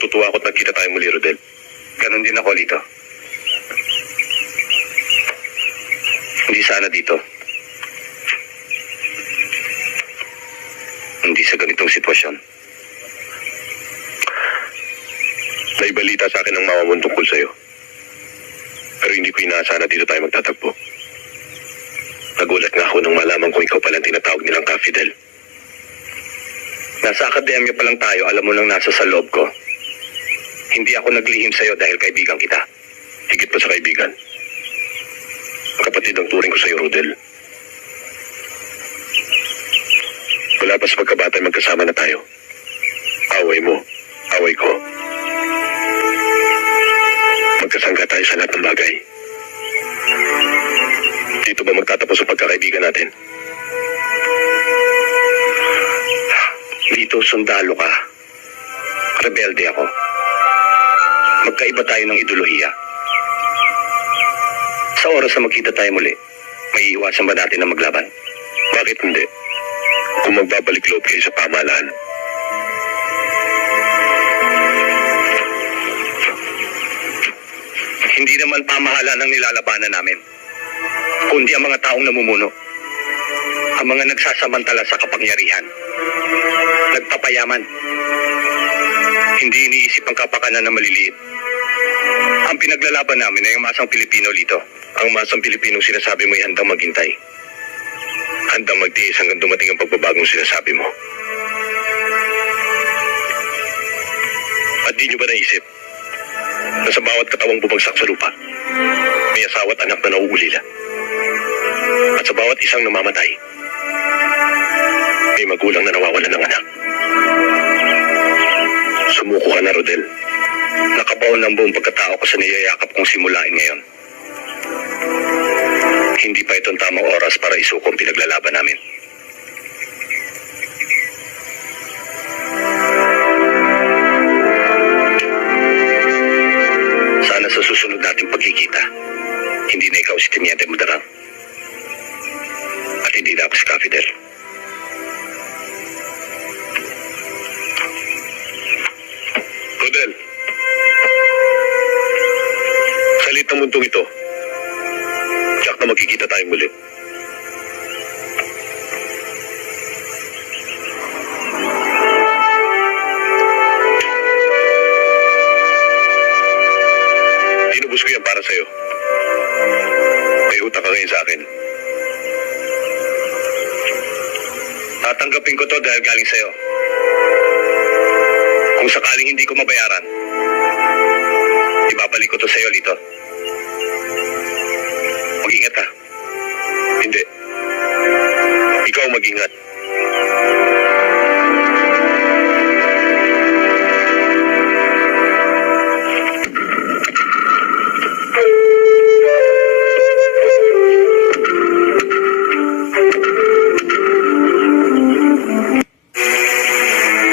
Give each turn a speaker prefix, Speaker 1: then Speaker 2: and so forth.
Speaker 1: natutuwa ako at nagkita tayong muli, Rodel.
Speaker 2: Ganon din ako, Lito.
Speaker 1: Hindi sana dito. Hindi sa ganitong sitwasyon. Naibalita sa akin ng mama mo tungkol sa'yo. Pero hindi ko inaasahan na dito tayo magtatagpo. Nagulat nga ako nung malaman ko ikaw palang tinatawag nilang ka, Fidel. Nasa akademya pa lang tayo, alam mo lang nasa sa loob ko. Hindi ako naglihim sa'yo dahil kaibigan kita. Higit pa sa kaibigan. Kapatid ang turing ko sa'yo, Rodel. Wala pa sa pagkabata magkasama na tayo. Away mo, away ko. Magkasangga tayo sa lahat ng bagay. Dito ba magtatapos ang pagkakaibigan natin? Dito, sundalo ka. Rebelde ako. Magkaiba tayo ng ideolohiya. Sa oras na magkita tayo muli, may iwasan ba natin na maglaban? Bakit hindi? Kung magbabalik loob kayo sa pamahalaan. Hindi naman pamahalaan ang nilalabanan namin, kundi ang mga taong namumuno. Ang mga nagsasamantala sa kapangyarihan. Nagpapayaman. Hindi iniisip ang kapakanan ng maliliit. Ang pinaglalaban namin ay ang masang Pilipino, Lito. Ang masang Pilipino sinasabi mo ay handang maghintay. Handang magtiis hanggang dumating ang pagbabagong sinasabi mo. At di nyo ba naisip na sa bawat katawang bumagsak sa lupa, may asawa at anak na nauulila. At sa bawat isang namamatay, may magulang na nawawalan ng anak. Sumuko ka na, Rodel. Nakabaon ng buong pagkatao ko sa niyayakap kong simulain ngayon. Hindi pa itong tamang oras para isuko ang pinaglalaban namin. Na magkikita tayong muli. Tinubos ko yan para sa'yo. May utang ka ngayon sa akin. Tatanggapin ko to dahil galing sa'yo. Kung sakaling hindi ko mabayaran, ibabalik ko to sa'yo, Lito. Mag-ingat ka. Hindi. Ikaw mag-ingat.